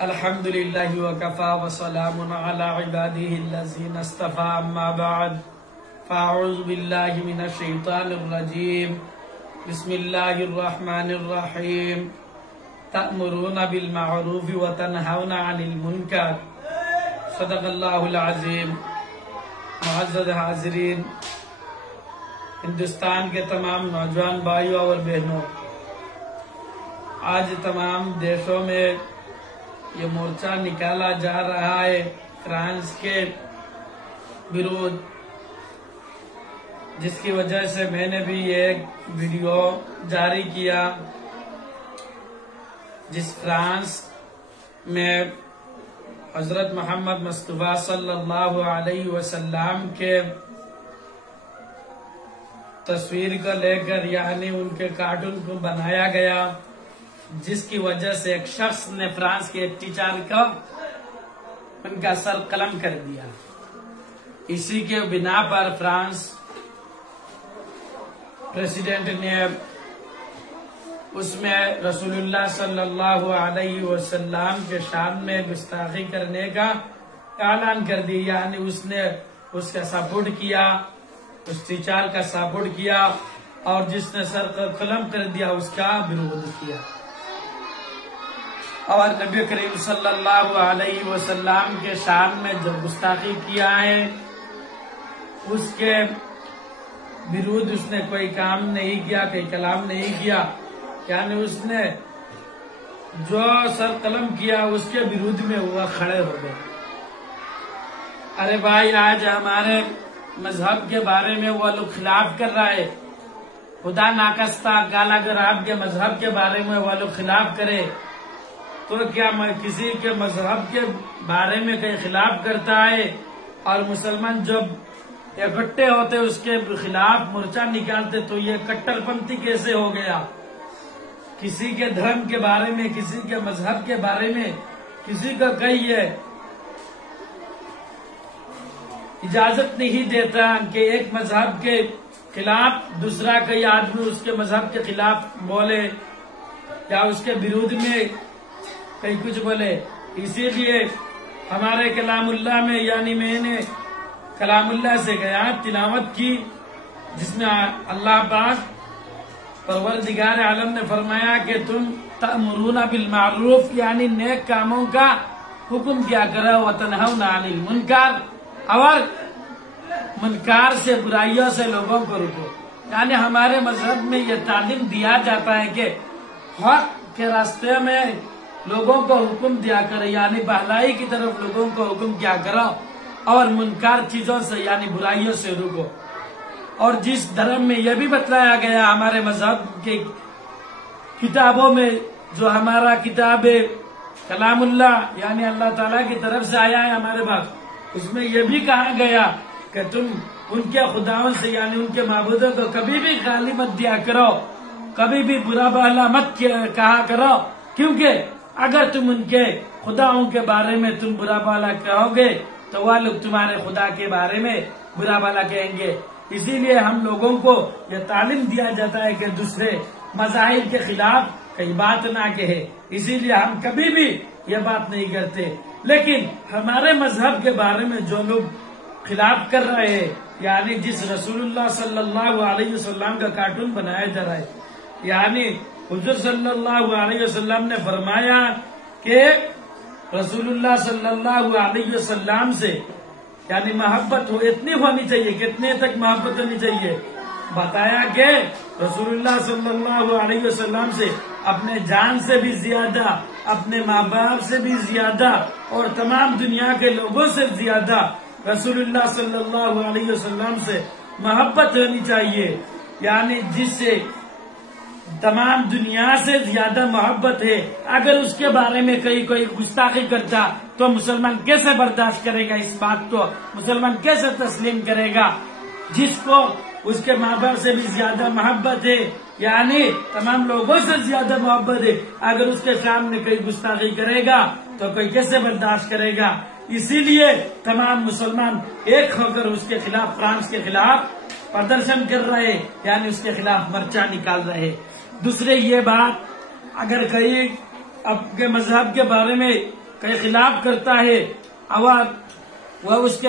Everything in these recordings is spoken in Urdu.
الحمدللہ وکفا وسلام علی عباده الذین اصطفى اما بعد فاعوذ باللہ من الشیطان الرجیم بسم اللہ الرحمن الرحیم تأمرون بالمعروف وتنہون عن المنکر صدق اللہ العظیم۔ معزز حاضرین، ہندوستان کے تمام نوجوان بھائیوں اور بہنوں، آج تمام دیشوں میں یہ مورچہ نکالا جا رہا ہے فرانس کے برود، جس کی وجہ سے میں نے بھی ایک ویڈیو جاری کیا جس فرانس میں حضرت محمد مصطفیٰ صلی اللہ علیہ وسلم کے تصویر کو لے کر یعنی ان کے کارٹون کو بنایا گیا، جس کی وجہ سے ایک شخص نے فرانس کے ایک ٹیچر کو ان کا سر قلم کر دیا۔ اسی کے بنا پر فرانس پریزیڈنٹ نے اس میں رسول اللہ صلی اللہ علیہ وسلم کے شان میں گستاخی کرنے کا اعلان کر دیا، یعنی اس نے اس کا سپورٹ کیا، اس ٹیچر کا سپورٹ کیا، اور جس نے سر قلم کر دیا اس کا برود کیا۔ اور نبی کریم صلی اللہ علیہ وسلم کے شان میں جو گستاخی کیا ہے اس کے برود اس نے کوئی کام نہیں کیا، کوئی کلام نہیں کیا، یعنی اس نے جو سر قلم کیا اس کے برود میں وہ کھڑے ہو گئے۔ ارے بھائی، آج ہمارے مذہب کے بارے میں وہ لوگ خلاف کر رہا ہے، خدا ناکستہ کالا، اگر آپ کے مذہب کے بارے میں وہ لوگ خلاف کرے تو کیا کسی کے مذہب کے بارے میں کہیں خلاف کرتا ہے؟ اور مسلمان جب اکٹھے ہوتے اس کے خلاف مورچہ نکالتے تو یہ کٹر پنتھی کیسے ہو گیا؟ کسی کے دھرم کے بارے میں، کسی کے مذہب کے بارے میں کسی کا کہیں اجازت نہیں دیتا کہ ایک مذہب کے خلاف دوسرا کوئی آدمی اس کے مذہب کے خلاف بولے یا اس کے برود میں کہیں کچھ بولے۔ اسی لیے ہمارے کلام اللہ میں، یعنی میں نے کلام اللہ سے گیا تلاوت کی، جس میں اللہ پاک پروردگار عالم نے فرمایا کہ تم تأمرون بالمعروف، یعنی نیک کاموں کا حکم کیا کرو، وتنہون عن المنکر، اور منکر سے، برائیوں سے لوگوں کو روکو۔ یعنی ہمارے مذہب میں یہ تعلیم دیا جاتا ہے کہ حق کے راستے میں لوگوں کو حکم دیا کرے، یعنی بھلائی کی طرف لوگوں کو حکم کیا کرو، اور منکر چیزوں سے یعنی برائیوں سے روکو۔ اور جس دھرم میں یہ بھی بتلایا گیا ہمارے مذہب کے کتابوں میں، جو ہمارا کتاب کلام اللہ یعنی اللہ تعالیٰ کی طرف سے آیا ہے ہمارے پاس، اس میں یہ بھی کہا گیا کہ تم ان کے خداؤں سے یعنی ان کے معبودوں کو کبھی بھی گالی مت دیا کرو، کبھی بھی برا بھلا مت کہا کرو، کیونکہ اگر تم ان کے خداؤں کے بارے میں تم برا بھلا کہو گے تو وہ لوگ تمہارے خدا کے بارے میں برا بھلا کہیں گے۔ اسی لیے ہم لوگوں کو یہ تعلیم دیا جاتا ہے کہ دوسرے مذاہب کے خلاف کئی بات نہ کہے، اسی لیے ہم کبھی بھی یہ بات نہیں کرتے۔ لیکن ہمارے مذہب کے بارے میں جو لوگ خلاف کر رہے ہیں، یعنی جس رسول اللہ صلی اللہ علیہ وسلم کا کارٹون بنایا جا رہا ہے، یعنی حضور صلی اللہ علیہ وسلم نے فرمایا کہ رسول اللہ صلی اللہ علیہ وسلم سے یعنی محبت اتنی ہونی چاہیے، کتنے تک محبت ہونی چاہیے؟ بتایا کہ رسول اللہ صلی اللہ علیہ وسلم سے اپنے جان سے بھی زیادہ، اپنے ماں باپ سے بھی زیادہ، اور تمام دنیا کے لوگوں سے زیادہ رسول اللہ صلی اللہ علیہ وسلم سے محبت ہونی چاہیے، یعنی جس سے تمام دنیا سے زیادہ محبت ہے۔ اگر اس کے بارے میں کوئی گستاخی کرتا تو مسلمان کیسے برداشت کرے گا؟ اس بات کو مسلمان کیسے تسلیم کرے گا؟ جس کو اس کے ماں باپ سے بھی زیادہ محبت ہے، یعنی تمام لوگوں سے زیادہ محبت ہے، اگر اس کے سامنے کوئی گستاخی کرے گا تو کوئی کیسے برداشت کرے گا؟ اسی لیے تمام مسلمان ایک ہو کر اس کے خلاف، فرانس کے خلاف پردرشن کر رہے، یعنی اس کے خلاف مورچہ نکال رہے۔ دوسرے یہ بات، اگر کہیں آپ کے مذہب کے بارے میں کے خلاف کرتا ہے اور وہ اس کے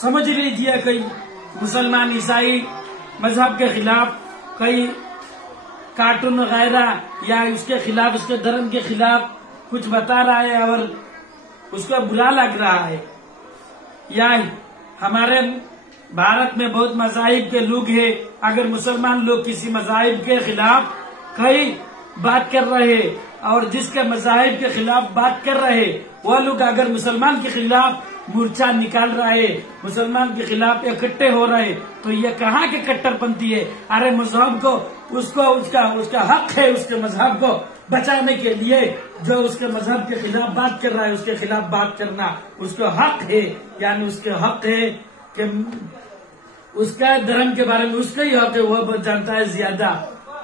سمجھ لیجیے کئی مسلمان عیسائی مذہب کے خلاف کئی کارٹون وغیرہ یا اس کے خلاف، اس کے دھرم کے خلاف کچھ بتا رہا ہے اور اس کو برا لگ رہا ہے. یا ہمارے بھارت میں بہت مذاہب کے لوگ ہیں، اگر مسلمان لوگ کسی مذاہب کے خلاف کئی بات کر رہے اور جس کے مذاہب کے خلاف بات کر رہے وہ لوگ اگر مسلمان کے خلاف مورچہ نکال رہے، مسلمان کے خلاف اکٹھے ہو رہے، تو یہ کہاں کے کٹر پنتھی ہے؟ ارے مذہب کو اس کا حق ہے اس کے مذہب کو بچانے کے لیے، جو اس کے مذہب کے خلاف بات کر رہا ہے اس کے خلاف بات کرنا اس کو حق ہے. یعنی اس کے حق ہے کہ اس کا دھرم کے بارے میں اس کا ہی حق ہے، وہ جانتا ہے زیادہ.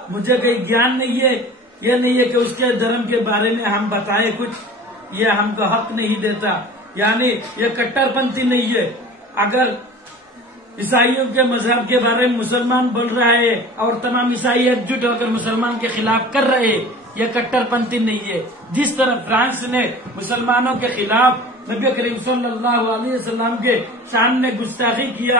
مجھے کوئی گیان نہیں ہے، یہ نہیں ہے کہ اس کے دھرم کے بارے میں ہم بتائے کچھ، یہ ہم کو حق نہیں دیتا. یعنی یہ کٹر پنتھی نہیں ہے. اگر عیسائیوں کے مذہب کے بارے میں مسلمان بول رہا ہے اور تمام عیسائی ایک جٹ ہو کر مسلمان کے خلاف کر رہے، یہ کٹر پنتھی نہیں ہے. جس طرح فرانس نے مسلمانوں کے خلاف نبی کریم صلی اللہ علیہ وسلم کے سامنے گستاخی کیا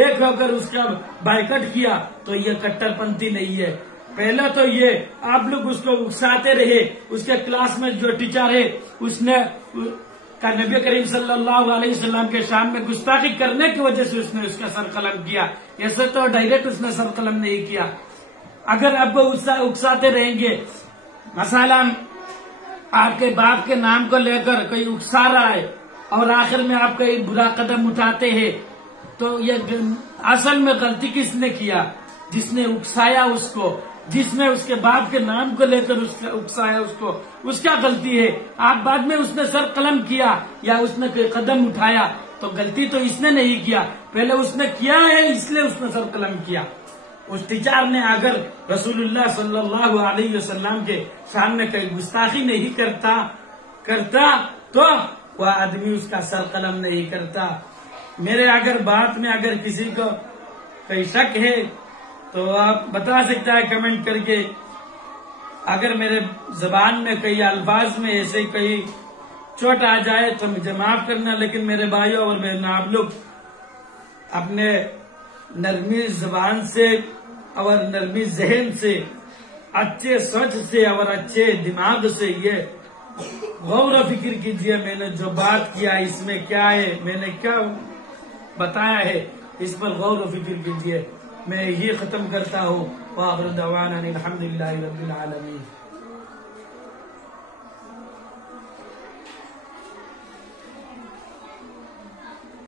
ایک ہو کر اس کا بائیکاٹ کیا، تو یہ کٹر پنتھی نہیں ہے. پہلا تو یہ آپ لوگ اس کو اکساتے رہے، اس کے کلاس میں جو ٹیچر ہے اس نے نبی کریم صلی اللہ علیہ وسلم کے شان میں گستاخی کرنے کی وجہ سے اس نے اس کا سر قلم کیا. ایسے تو ڈائریکٹ اس نے سر قلم نہیں کیا. اگر آپ اکساتے رہیں گے، مثلا آپ کے باپ کے نام کو لے کر کوئی اکسا رہا ہے اور آخر میں آپ کوئی برا قدم اٹھاتے ہیں، تو یہ اصل میں غلطی کس نے کیا؟ جس نے اکسایا اس کو، جس میں اس کے باپ کے نام کو لے کر اکسایا اس کو، اس کا غلطی ہے. آپ بعد میں اس نے سر قلم کیا یا اس نے کوئی قدم اٹھایا، تو غلطی تو اس نے نہیں کیا، پہلے اس نے کیا ہے اس لیے اس نے سر قلم کیا. اس ٹیچر نے اگر رسول اللہ صلی اللہ علیہ وسلم کے سامنے کوئی گستاخی نہیں کرتا تو وہ آدمی اس کا سر قلم نہیں کرتا. میرے اگر بات میں اگر کسی کو کوئی شک ہے تو آپ بتا سکتا ہے کمنٹ کر کے. اگر میرے زبان میں کئی الفاظ میں ایسے کوئی چوٹ آ جائے تو مجھے معاف کرنا. لیکن میرے بھائیوں اور بہنوں، آپ لوگ اپنے نرمی زبان سے اور نرمی ذہن سے، اچھے سوچ سے اور اچھے دماغ سے یہ غور و فکر کیجئے. میں نے جو بات کیا اس میں کیا ہے، میں نے کیا بتایا ہے، اس پر غور و فکر کیجئے. میں یہ ختم کرتا ہوں. وآخر دعوانا الحمدللہ رب العالمین.